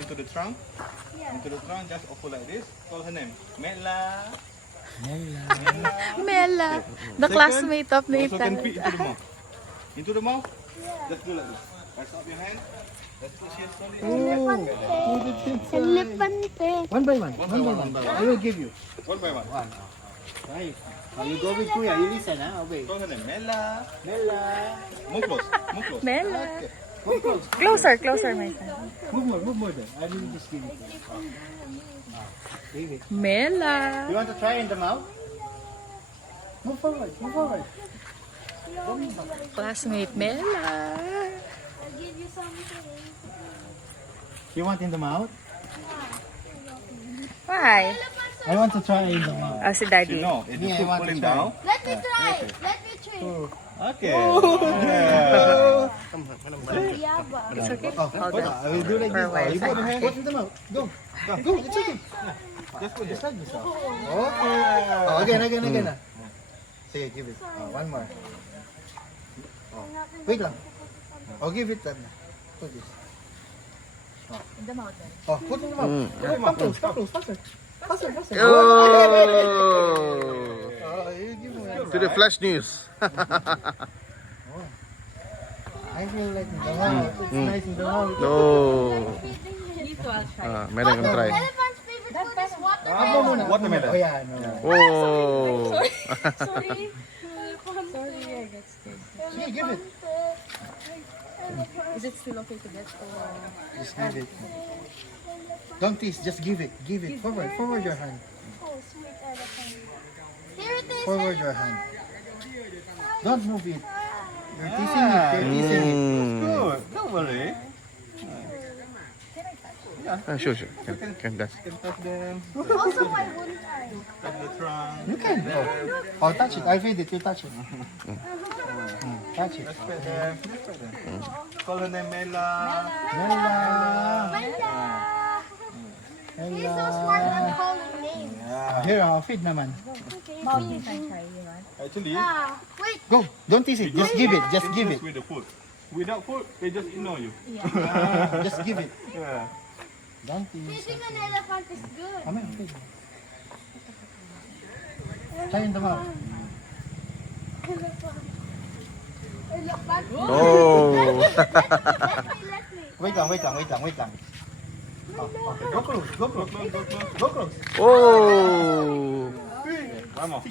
into the trunk. Into the trunk, just open like this. Call her name. Mela. Mela, the Second, classmate of you also can Nathan. fit into the mouth. Into the mouth? Just do like this. Press up your hand. Let's push here slowly. Elefante. One by one. One by one, one by I one. will give you. One by one. Right. You go with Kuya. You listen, huh? Obey. Call her name. Mela. Mela. Move close. Move close. Mela. Okay. Move close. Closer, closer, my son. Move more then. I will just give it to you. Give it. Mela. You want to try in the mouth? Move forward. Move forward. Classmate Mela. I'll give you something. You want in the mouth? Why? I want to try in the mouth. Oh, si Daddy. No, if you Yeah, I keep want to pulling try. down. Let me try. Let me try. Okay. Yeah. Yaba. It's okay. Oh, Hold hold on. on. I will do like For a this. while. Oh, you put the hand. Put in the mouth. Go. Go. It's okay. Just put Just this. like this. Okay. Oh, again. Sige, give it. One more. Oh. Wait lang. Oh, give it. Put this. In the mouth then. Oh, put in the mouth. Come close. Faster. Oh, Oh, you give me one. to the flash news. I feel like in the mouth. It's nice in the mouth. No. Meron kang try. Elephant's favorite food is Abo watermelon. muna. Watermelon. Oh, yeah, no. Oh. Sorry. Sorry, I got scared. Sige, give it. Is it still okay to get? Just give it. Don't tease, just give it. Give it. Forward your hand. Oh, sweet elephant. Here it is. Forward your hand. Don't move it. You're teasing it. You're teasing it. Good. Don't worry. Sure. Can dance. You can touch them. Also, why wouldn't I? Touch the trunk. You can. Oh, touch it. I feed it. You touch it. Touch it. Let's pet them. Let's pet them. Call her name Mela. Mela. He's so smart on calling names. Yeah. Here, feed naman. Actually, Yeah. Wait. Go. Don't tease it. Just give it. Just give it. with the food. Without food, they just ignore you. Just give it. Yeah. Don't tease. Feeding an elephant is good. Amen. Feed. Try in the mouth. Elephant. Elephant. Oh. Let me. Wait lang. Oh, okay. Go close. Look, look, look. Go close. Oh. Vamos.